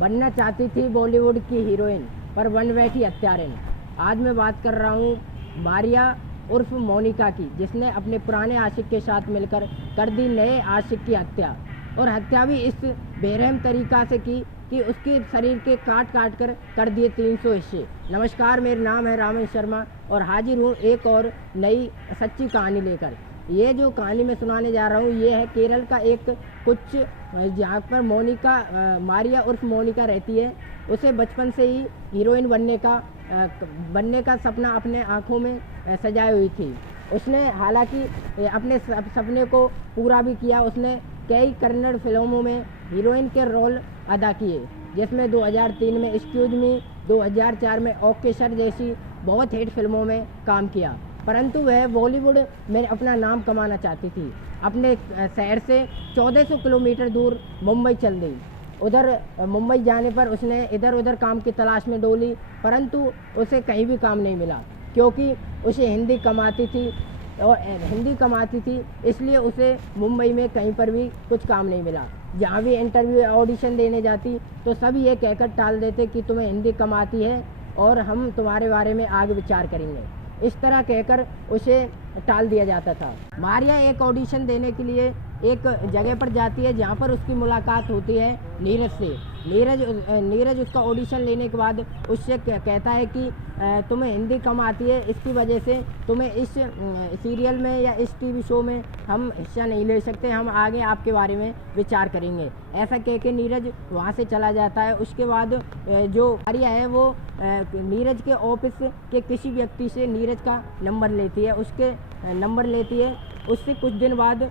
बनना चाहती थी बॉलीवुड की हीरोइन, पर बन बैठी हत्यारिन। आज मैं बात कर रहा हूँ मारिया उर्फ मोनिका की, जिसने अपने पुराने आशिक के साथ मिलकर कर दी नए आशिक की हत्या, और हत्या भी इस बेरहम तरीक़ा से की कि उसके शरीर के काट काट कर दिए 300 हिस्से। नमस्कार, मेरा नाम है रामेश शर्मा और हाजिर हूँ एक और नई सच्ची कहानी लेकर। ये जो कहानी मैं सुनाने जा रहा हूँ ये है केरल का एक कुछ, जहाँ पर मोनिका मारिया उर्फ मोनिका रहती है। उसे बचपन से ही हीरोइन बनने का सपना अपने आँखों में सजाई हुई थी। उसने हालांकि अपने सपने को पूरा भी किया। उसने कई कन्नड़ फिल्मों में हीरोइन के रोल अदा किए, जिसमें 2003 में एक्सक्यूज मी, 2004 में ओके सर जैसी बहुत हिट फिल्मों में काम किया। परंतु वह बॉलीवुड में अपना नाम कमाना चाहती थी। अपने शहर से 1400 किलोमीटर दूर मुंबई चल गई। उधर मुंबई जाने पर उसने इधर उधर काम की तलाश में डोली, परंतु उसे कहीं भी काम नहीं मिला, क्योंकि उसे हिंदी कमाती थी, इसलिए उसे मुंबई में कहीं पर भी कुछ काम नहीं मिला। जहाँ भी इंटरव्यू ऑडिशन देने जाती तो सभी ये कहकर टाल देते कि तुम्हें हिंदी कमाती है और हम तुम्हारे बारे में आगे विचार करेंगे। इस तरह कहकर उसे टाल दिया जाता था। मारिया एक ऑडिशन देने के लिए एक जगह पर जाती है, जहाँ पर उसकी मुलाकात होती है नीरज से। नीरज उसका ऑडिशन लेने के बाद उससे कहता है कि तुम्हें हिंदी कम आती है, इसकी वजह से तुम्हें इस सीरियल में या इस टीवी शो में हम हिस्सा नहीं ले सकते, हम आगे आपके बारे में विचार करेंगे। ऐसा कह के नीरज वहाँ से चला जाता है। उसके बाद जो मारिया है वो नीरज के ऑफिस के किसी व्यक्ति से नीरज का नंबर लेती है, उसके नंबर लेती है। उससे कुछ दिन बाद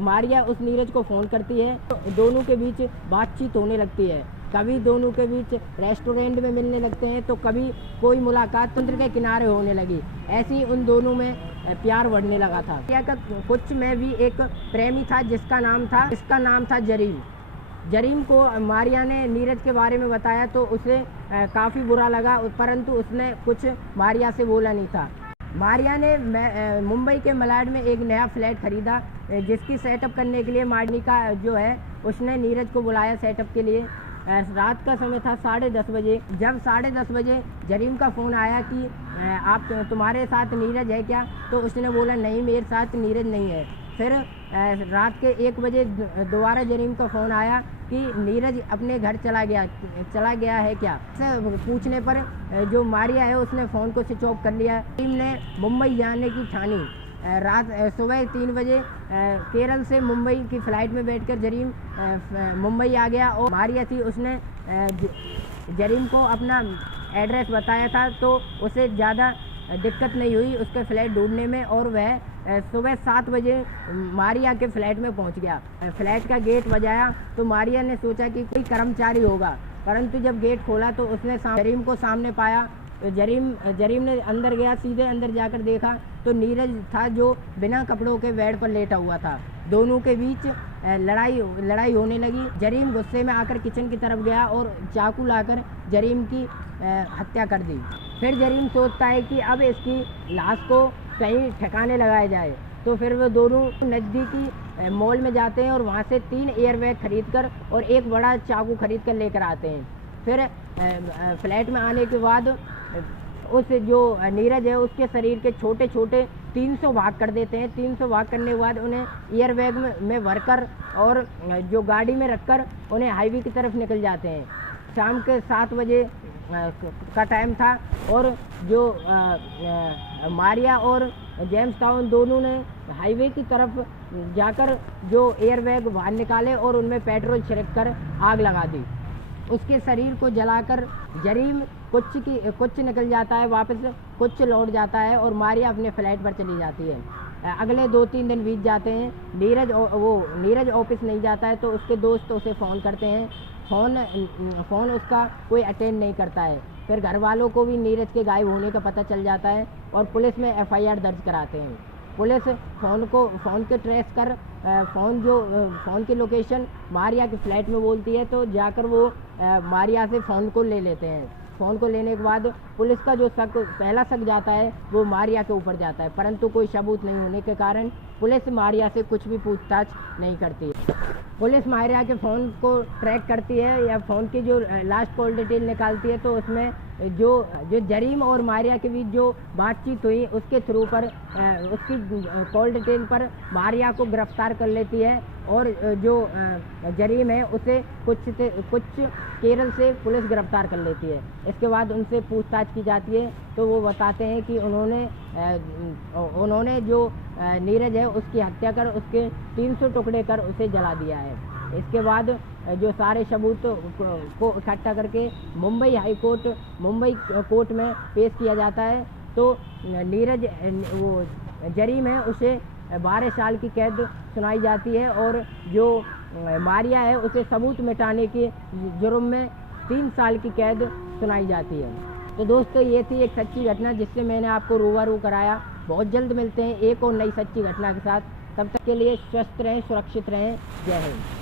मारिया उस नीरज को फ़ोन करती है, तो दोनों के बीच बातचीत होने लगती है। कभी दोनों के बीच रेस्टोरेंट में मिलने लगते हैं, तो कभी कोई मुलाकात समुद्र के किनारे होने लगी। ऐसे ही उन दोनों में प्यार बढ़ने लगा था। कुछ में भी एक प्रेमी था जिसका नाम था जरीम को मारिया ने नीरज के बारे में बताया तो उसे काफ़ी बुरा लगा, परंतु उसने कुछ मारिया से बोला नहीं था। मारिया ने मुंबई के मलाड में एक नया फ्लैट खरीदा, जिसकी सेटअप करने के लिए मोनिका जो है उसने नीरज को बुलाया सेटअप के लिए। रात का समय था 10:30 बजे। जब 10:30 बजे जरीम का फ़ोन आया कि तुम्हारे साथ नीरज है क्या, तो उसने बोला नहीं, मेरे साथ नीरज नहीं है। फिर रात के 1 बजे दोबारा जरीम का फ़ोन आया कि नीरज अपने घर चला गया है क्या। से पूछने पर जो मारिया है उसने फ़ोन को स्विच ऑफ कर लिया। जरीम ने मुंबई जाने की ठानी। सुबह 3 बजे केरल से मुंबई की फ़्लाइट में बैठकर जरीम मुंबई आ गया, और मारिया थी उसने जरीम को अपना एड्रेस बताया था, तो उसे ज़्यादा दिक्कत नहीं हुई उसके फ्लैट ढूंढने में, और वह सुबह 7 बजे मारिया के फ्लैट में पहुंच गया। फ्लैट का गेट बजाया तो मारिया ने सोचा कि कोई कर्मचारी होगा, परंतु जब गेट खोला तो उसने जरीम को सामने पाया। तो जरीम ने अंदर गया। सीधे अंदर जाकर देखा तो नीरज था, जो बिना कपड़ों के बेड पर लेटा हुआ था। दोनों के बीच लड़ाई होने लगी। जरीम गुस्से में आकर किचन की तरफ गया और चाकू लाकर जरीम की हत्या कर दी। फिर जरीम सोचता है कि अब इसकी लाश को कहीं ठिकाने लगाया जाए, तो फिर वो दोनों नज़दीकी मॉल में जाते हैं और वहाँ से 3 एयरबैग खरीदकर और एक बड़ा चाकू खरीद कर लेकर आते हैं। फिर फ्लैट में आने के बाद उस जो नीरज है उसके शरीर के छोटे छोटे 300 भाग कर देते हैं। 300 भाग करने के बाद उन्हें एयरबैग में भरकर और जो गाड़ी में रखकर उन्हें हाईवे की तरफ निकल जाते हैं। शाम के 7 बजे का टाइम था, और जो मारिया और जेम्स टाउन दोनों ने हाईवे की तरफ जाकर जो एयरबैग बाहर निकाले और उनमें पेट्रोल छिड़क कर आग लगा दी। उसके शरीर को जलाकर जरीम कुछ निकल जाता है, वापस कुछ लौट जाता है, और मारिया अपने फ्लैट पर चली जाती है। अगले 2-3 दिन बीत जाते हैं। नीरज ऑफिस नहीं जाता है, तो उसके दोस्त उसे फ़ोन करते हैं। फ़ोन उसका कोई अटेंड नहीं करता है। फिर घर वालों को भी नीरज के गायब होने का पता चल जाता है और पुलिस में FIR दर्ज कराते हैं। पुलिस फ़ोन के ट्रेस कर फ़ोन की लोकेशन मारिया के फ्लैट में बोलती है, तो जाकर वो मारिया से फ़ोन को ले लेते हैं। फ़ोन को लेने के बाद पुलिस का जो पहला शक जाता है वो मारिया के ऊपर जाता है, परंतु कोई सबूत नहीं होने के कारण पुलिस मारिया से कुछ भी पूछताछ नहीं करती है। पुलिस मारिया के फ़ोन को ट्रैक करती है या फ़ोन की जो लास्ट कॉल डिटेल निकालती है, तो उसमें जो जो जरीम और मारिया के बीच जो बातचीत हुई उसके थ्रू पर उसकी कॉल डिटेल पर मारिया को गिरफ्तार कर लेती है, और जो जरीम है उसे कुछ केरल से पुलिस गिरफ्तार कर लेती है। इसके बाद उनसे पूछताछ की जाती है, तो वो बताते हैं कि उन्होंने जो नीरज है उसकी हत्या कर उसके 300 टुकड़े कर उसे जला दिया है। इसके बाद जो सारे सबूत को इकट्ठा करके मुंबई कोर्ट में पेश किया जाता है, तो नीरज वो जरीम है उसे 12 साल की कैद सुनाई जाती है, और जो मारिया है उसे सबूत मिटाने के जुर्म में 3 साल की कैद सुनाई जाती है। तो दोस्तों, ये थी एक सच्ची घटना जिससे मैंने आपको रूबरू कराया। बहुत जल्द मिलते हैं एक और नई सच्ची घटना के साथ। तब तक के लिए स्वस्थ रहें, सुरक्षित रहें। जय हिंद।